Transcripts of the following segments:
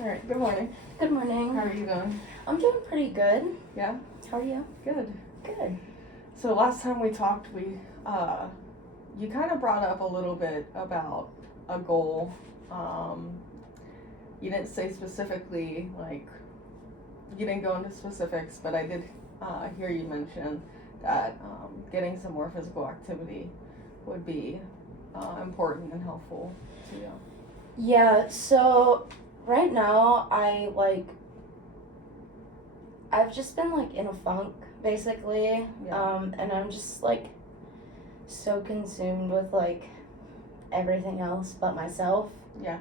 All right, good morning. Good morning. How are you doing? I'm doing pretty good. Yeah? How are you? Good. Good. So last time we talked, you kind of brought up a little bit about a goal. You didn't say specifically, like, you didn't go into specifics, but I did hear you mention that getting some more physical activity would be important and helpful to you. Yeah, so right now I've just been in a funk basically. Yeah. And I'm just so consumed with everything else but myself. Yeah.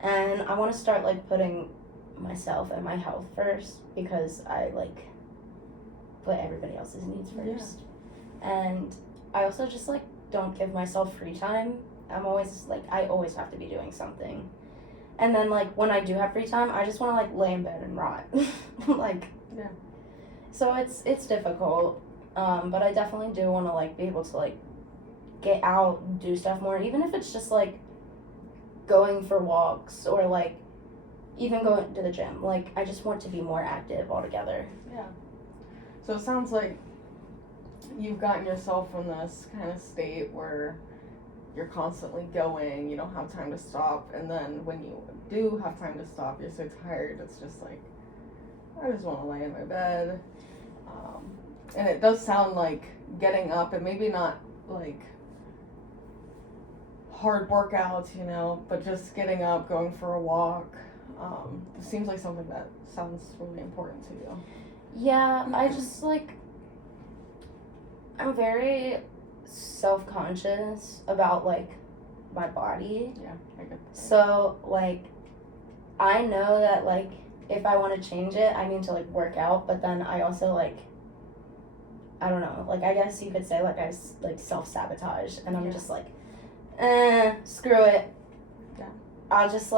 And I want to start putting myself and my health first because I put everybody else's needs first. Yeah. And I also just don't give myself free time. I'm always I always have to be doing something. And then when I do have free time, I just want to lay in bed and rot. Yeah. So it's difficult. But I definitely do want to be able to get out and do stuff more, even if it's just going for walks or even going to the gym. I just want to be more active altogether. Yeah. So it sounds like you've gotten yourself in this kind of state where you're constantly going, you don't have time to stop, and then when you do have time to stop, you're so tired, it's just I just want to lay in my bed. And it does sound like getting up, and maybe not hard workouts, but just getting up, going for a walk, it seems like something that sounds really important to you. Yeah, I just I'm very self-conscious about my body. Yeah, I get that. So I know that if I want to change it, I need to work out, but then I also I don't know, I guess you could say I self-sabotage, and I'm just screw it. Yeah. I'll just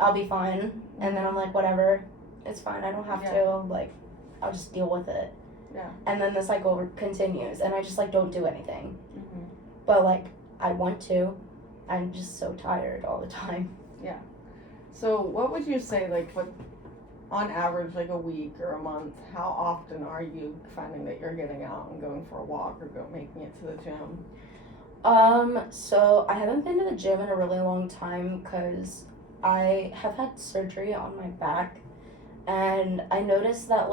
I'll be fine, and then I'm whatever, it's fine, I don't have to, I'll just deal with it. Yeah. And then the cycle continues, and I just don't do anything. Mm-hmm. But I want to. I'm just so tired all the time. Yeah. So what would you say what on average a week or a month, how often are you finding that you're getting out and going for a walk or making it to the gym? So I haven't been to the gym in a really long time because I have had surgery on my back, and I noticed that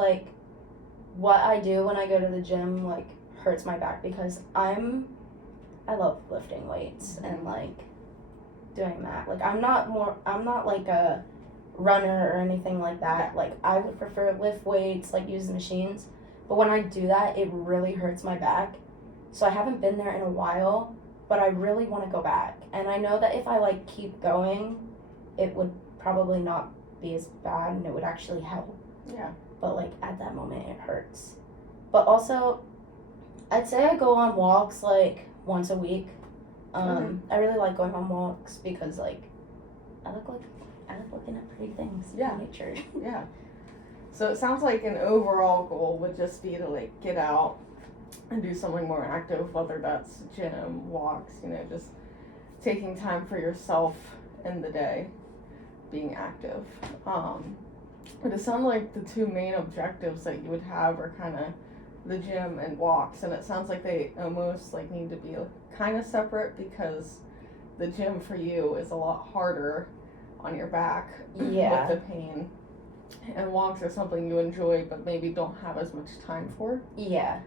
what I do when I go to the gym hurts my back because I love lifting weights and doing that. I'm not a runner or anything like that. I would prefer lift weights, use the machines, but when I do that, it really hurts my back. So I haven't been there in a while, but I really want to go back. And I know that if I keep going, it would probably not be as bad and it would actually help. Yeah. But at that moment it hurts. But also, I'd say I go on walks once a week. I really like going on walks because I like looking at pretty things in nature. Yeah. So it sounds like an overall goal would just be to get out and do something more active, whether that's gym, walks, just taking time for yourself in the day, being active. But it sounds like the two main objectives that you would have are kind of the gym and walks, and it sounds like they almost need to be kind of separate because the gym for you is a lot harder on your back with the pain, and walks are something you enjoy but maybe don't have as much time for. Yeah.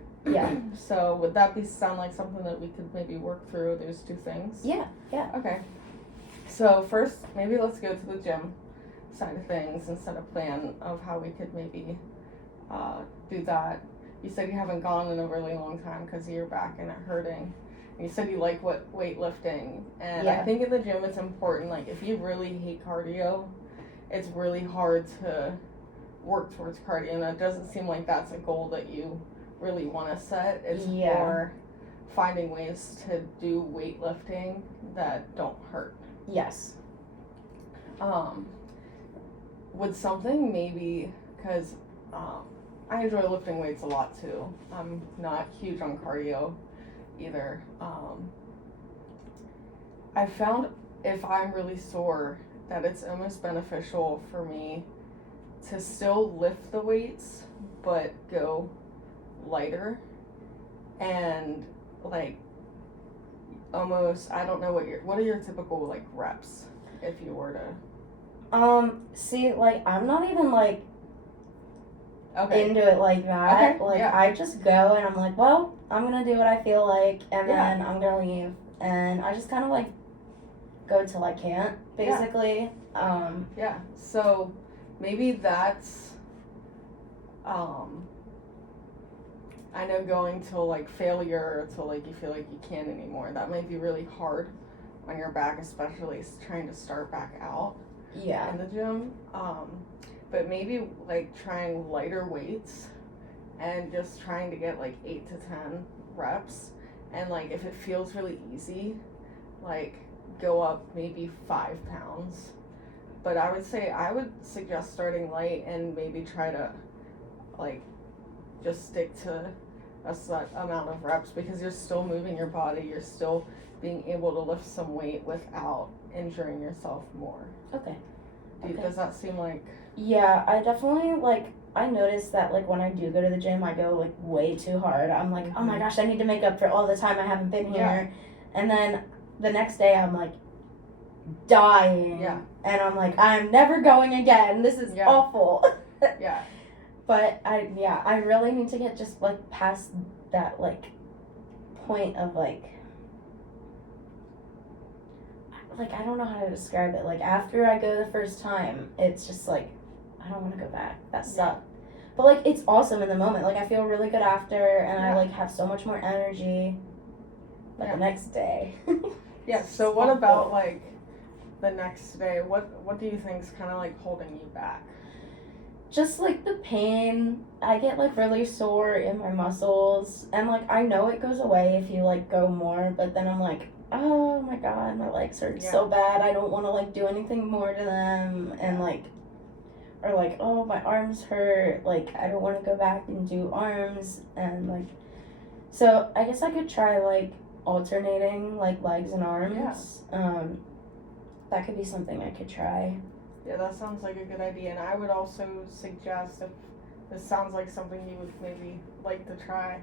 So would that sound like something that we could maybe work through, those two things? Yeah. Okay. So first, maybe let's go to the gym side of things and set a plan of how we could maybe do that. You said you haven't gone in a really long time because of your back and it hurting. And you said you like weightlifting, and I think in the gym it's important. If you really hate cardio, it's really hard to work towards cardio, and it doesn't seem like that's a goal that you really want to set. It's more finding ways to do weightlifting that don't hurt. Yes. Would something maybe, because I enjoy lifting weights a lot too. I'm not huge on cardio either. I found if I'm really sore that it's almost beneficial for me to still lift the weights but go lighter and like almost, I don't know what are your typical like reps if you were to See, like, I'm not even like okay into it like that. Okay, Like, yeah. I just go and I'm like, well, I'm gonna do what I feel like, and Yeah. then I'm gonna leave, and I just kind of like go till I can't, basically. Yeah, so maybe that's I know going till like failure, till like you feel like you can't anymore, that might be really hard on your back, especially trying to start back out Yeah. in the gym. But maybe like trying lighter weights and just trying to get like 8 to 10 reps, and like if it feels really easy, like go up maybe 5 pounds. But I would suggest starting light and maybe try to like just stick to a set amount of reps, because you're still moving your body, you're still being able to lift some weight without injuring yourself more. Okay. Does that seem like... Yeah, I definitely, like, I noticed that, like, when I do go to the gym, I go, like, way too hard. I'm like, oh my gosh, I need to make up for all the time I haven't been here. Yeah. And then the next day, I'm, like, dying. Yeah. And I'm like, I'm never going again. This is awful. Yeah. But, I really need to get just, like, past that, like, point of, like, I don't know how to describe it. Like, after I go the first time, it's just, like, I don't want to go back. That sucked. But, like, it's awesome in the moment. Like, I feel really good after, and I, like, have so much more energy. But the next day. Yeah, so what about, like, the next day? What do you think is kind of, like, holding you back? Just, like, the pain. I get, like, really sore in my muscles. And, like, I know it goes away if you, like, go more. But then I'm like, oh, my God, my legs hurt so bad. I don't want to, like, do anything more to them. And, like, or, like, oh, my arms hurt. Like, I don't want to go back and do arms. And, like, so I guess I could try, like, alternating, like, legs and arms. Yeah. That could be something I could try. Yeah, that sounds like a good idea. And I would also suggest, if this sounds like something you would maybe like to try,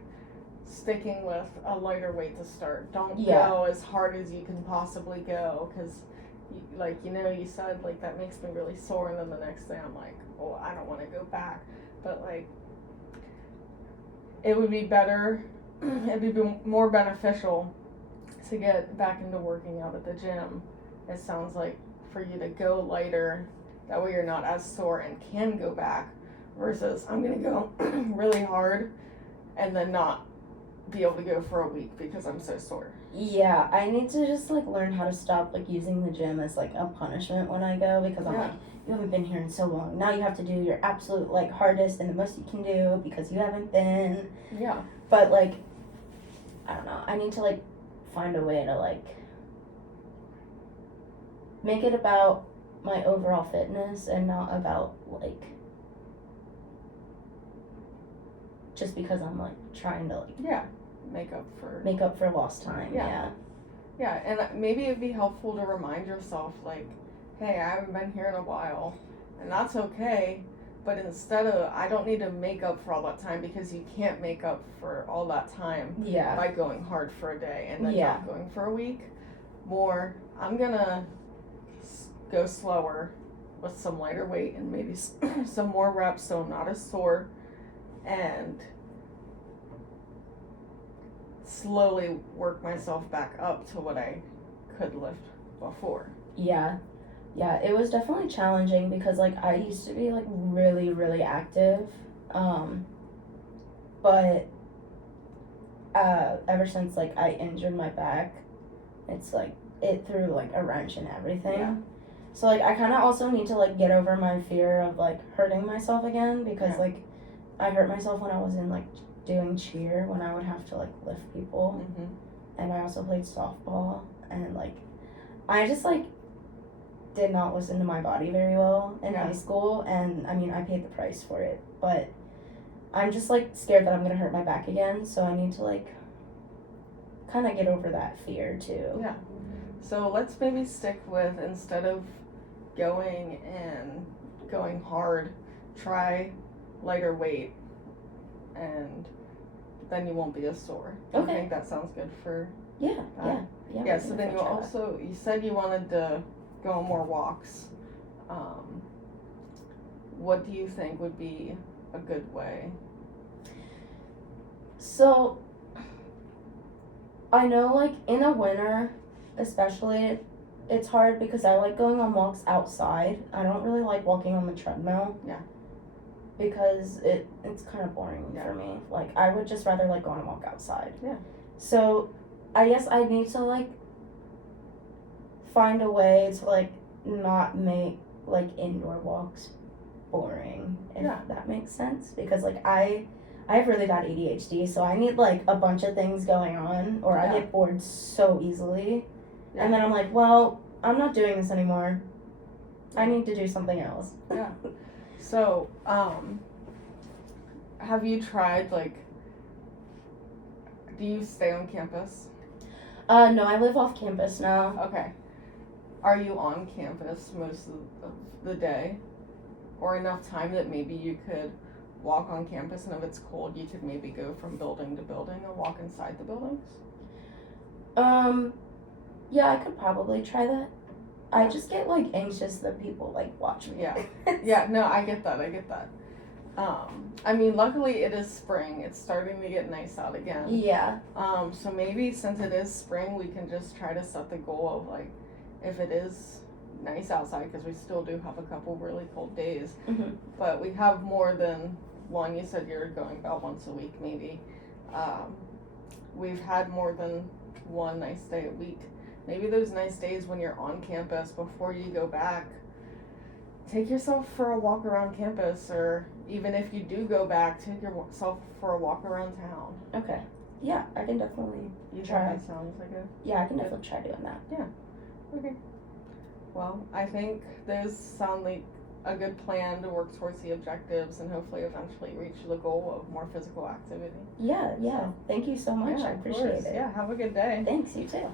sticking with a lighter weight to start. Don't go as hard as you can possibly go, because you said, like, that makes me really sore, and then the next day I'm like, oh, I don't want to go back. But, like, it would be better, it'd be more beneficial to get back into working out at the gym. It sounds like for you to go lighter, that way you're not as sore and can go back, versus I'm gonna go really hard and then not be able to go for a week because I'm so sore. Yeah, I need to just, like, learn how to stop, like, using the gym as, like, a punishment when I go, because I'm like, you haven't been here in so long. Now you have to do your absolute, like, hardest and the most you can do because you haven't been. Yeah. But, like, I don't know. I need to, like, find a way to, like, make it about my overall fitness and not about, like, just because I'm, like, trying to, like, make up for lost time. Yeah, and maybe it'd be helpful to remind yourself, like, hey, I haven't been here in a while, and that's okay, but instead of, I don't need to make up for all that time, because you can't make up for all that time by going hard for a day and then not going for a week. More, I'm gonna go slower with some lighter weight and maybe some more reps so I'm not as sore, and slowly work myself back up to what I could lift before. Yeah, it was definitely challenging because, like, I used to be, like, really, really active, but ever since, like, I injured my back, it's, like, it threw, like, a wrench in everything. Yeah. So, like, I kind of also need to, like, get over my fear of, like, hurting myself again, because, like, I hurt myself when I was in, like, doing cheer, when I would have to, like, lift people. Mm-hmm. And I also played softball, and, like, I just, like, did not listen to my body very well in high school, and, I mean, I paid the price for it, but I'm just, like, scared that I'm gonna hurt my back again, so I need to, like, kind of get over that fear, too. Yeah. So let's maybe stick with, instead of going hard, try lighter weight, and then you won't be as sore. I Okay. think that sounds good for Yeah. that. Yeah. Yeah, we so can then you definitely try also, you said you wanted to go on more walks. What do you think would be a good way? that. So I know, like in the winter, especially, it's hard because I like going on walks outside. I don't really like walking on the treadmill. Yeah. Because it's kind of boring for me. Like I would just rather like go on a walk outside. Yeah. So, I guess I need to like find a way to like not make like indoor walks boring, if that makes sense. Because like I have really bad ADHD, so I need like a bunch of things going on, or I get bored so easily. Yeah. And then I'm like, well, I'm not doing this anymore. I need to do something else. Yeah. So, have you tried, like, do you stay on campus? No, I live off campus now. Okay. Are you on campus most of the day? Or enough time that maybe you could walk on campus, and if it's cold, you could maybe go from building to building and walk inside the buildings? Yeah, I could probably try that. I just get like anxious that people like watch me. Yeah. Yeah, no, I get that. I mean, luckily it is spring. It's starting to get nice out again. Yeah. So maybe since it is spring, we can just try to set the goal of like, if it is nice outside, because we still do have a couple really cold days, but we have more than one. You said you're going about once a week, maybe. We've had more than one nice day a week. Maybe those nice days when you're on campus, before you go back, take yourself for a walk around campus, or even if you do go back, take yourself for a walk around town. Okay. Yeah, I can definitely try. That sounds like Yeah, I can definitely try doing that. Yeah. Okay. Well, I think those sound like a good plan to work towards the objectives and hopefully eventually reach the goal of more physical activity. Yeah. Thank you so much. I appreciate it. Yeah, have a good day. Thanks, you too.